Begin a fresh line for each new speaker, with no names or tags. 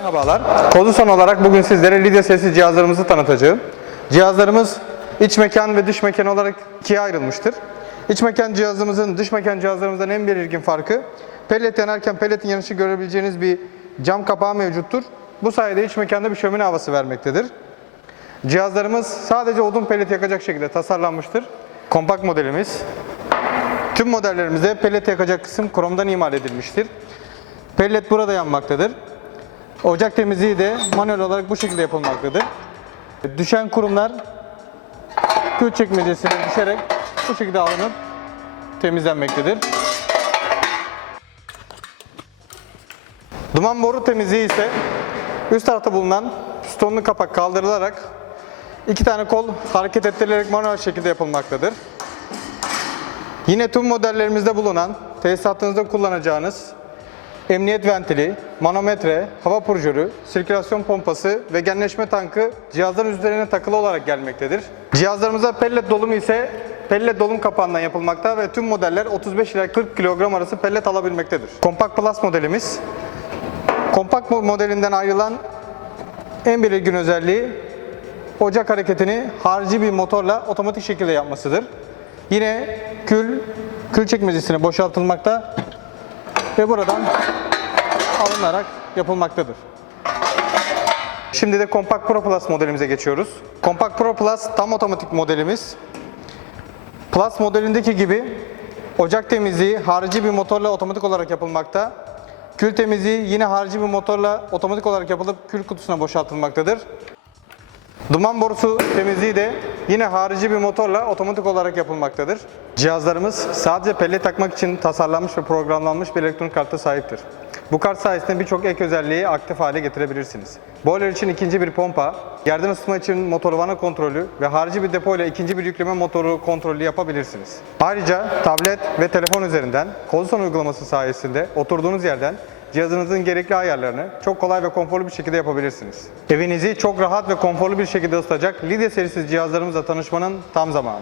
Merhabalar. Kozu son olarak bugün sizlere Lidya sesi cihazlarımızı tanıtacağım. Cihazlarımız iç mekan ve dış mekan olarak ikiye ayrılmıştır. İç mekan cihazımızın dış mekan cihazlarımızdan en belirgin farkı pellet yanarken pelletin yanışı görebileceğiniz bir cam kapağı mevcuttur. Bu sayede iç mekanda bir şömine havası vermektedir. Cihazlarımız sadece odun pellet yakacak şekilde tasarlanmıştır. Kompakt modelimiz. Tüm modellerimizde pellet yakacak kısım kromdan imal edilmiştir. Pellet burada yanmaktadır. Ocak temizliği de manuel olarak bu şekilde yapılmaktadır. Düşen kurumlar kül çekmecesine düşerek bu şekilde alınıp temizlenmektedir. Duman boru temizliği ise üst tarafta bulunan pistonlu kapak kaldırılarak iki tane kol hareket ettirilerek manuel şekilde yapılmaktadır. Yine tüm modellerimizde bulunan tesisatınızda kullanacağınız emniyet ventili, manometre, hava purjörü, sirkülasyon pompası ve genleşme tankı cihazların üzerine takılı olarak gelmektedir. Cihazlarımıza pellet dolumu ise pellet dolum kapağından yapılmakta ve tüm modeller 35 ila 40 kilogram arası pellet alabilmektedir. Compact Plus modelimiz Kompakt mo- modelinden ayrılan en belirgin özelliği ocak hareketini harici bir motorla otomatik şekilde yapmasıdır. Yine kül, kül çekmecesine boşaltılmakta ve buradan alınarak yapılmaktadır. Şimdi de Compact Pro Plus modelimize geçiyoruz. Compact Pro Plus tam otomatik modelimiz. Plus modelindeki gibi ocak temizliği harici bir motorla otomatik olarak yapılmakta. Kül temizliği yine harici bir motorla otomatik olarak yapılıp kül kutusuna boşaltılmaktadır. Duman borusu temizliği de yine harici bir motorla otomatik olarak yapılmaktadır. Cihazlarımız sadece pellet takmak için tasarlanmış ve programlanmış bir elektronik karta sahiptir. Bu kart sayesinde birçok ek özelliği aktif hale getirebilirsiniz. Boiler için ikinci bir pompa, yerden ısıtma için motor vana kontrolü ve harici bir depo ile ikinci bir yükleme motoru kontrolü yapabilirsiniz. Ayrıca tablet ve telefon üzerinden Kozson uygulaması sayesinde oturduğunuz yerden cihazınızın gerekli ayarlarını çok kolay ve konforlu bir şekilde yapabilirsiniz. Evinizi çok rahat ve konforlu bir şekilde ısıtacak Lidya serisi cihazlarımızla tanışmanın tam zamanı.